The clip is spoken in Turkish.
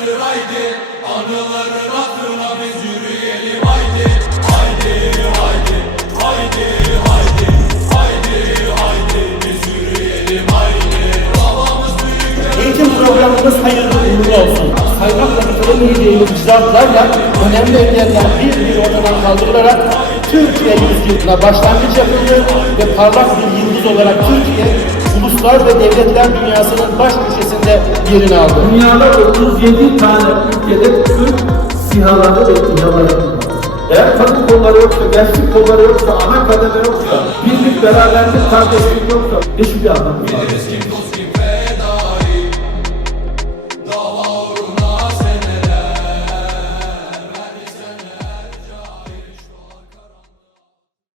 anılacaktır haydi Anıları hatırla biz yürüyelim haydi. Haydi haydi haydi haydi. Haydi haydi biz yürüyelim haydi. Davamız büyük Eğitim programımız hayırlı uğurlu olsun. Kaymakla kıtırılmayacağımız icraatlarla önemli engeller bir bir ortadan kaldırılarak Türkiye yüzyılına başlangıç yapıldı ve parlak bir yıldız olarak Türkiye uluslar ve devletler dünyasının baş köşesinde yerini aldı. Dünyada 37 tane ülkede Türk sihaları ve İHA'ları var. Eğer kadın kolları yoksa, gençlik kolları yoksa, ana kademe yoksa, birlik, beraberlik, kardeşlik yoksa hiçbir anlamı var.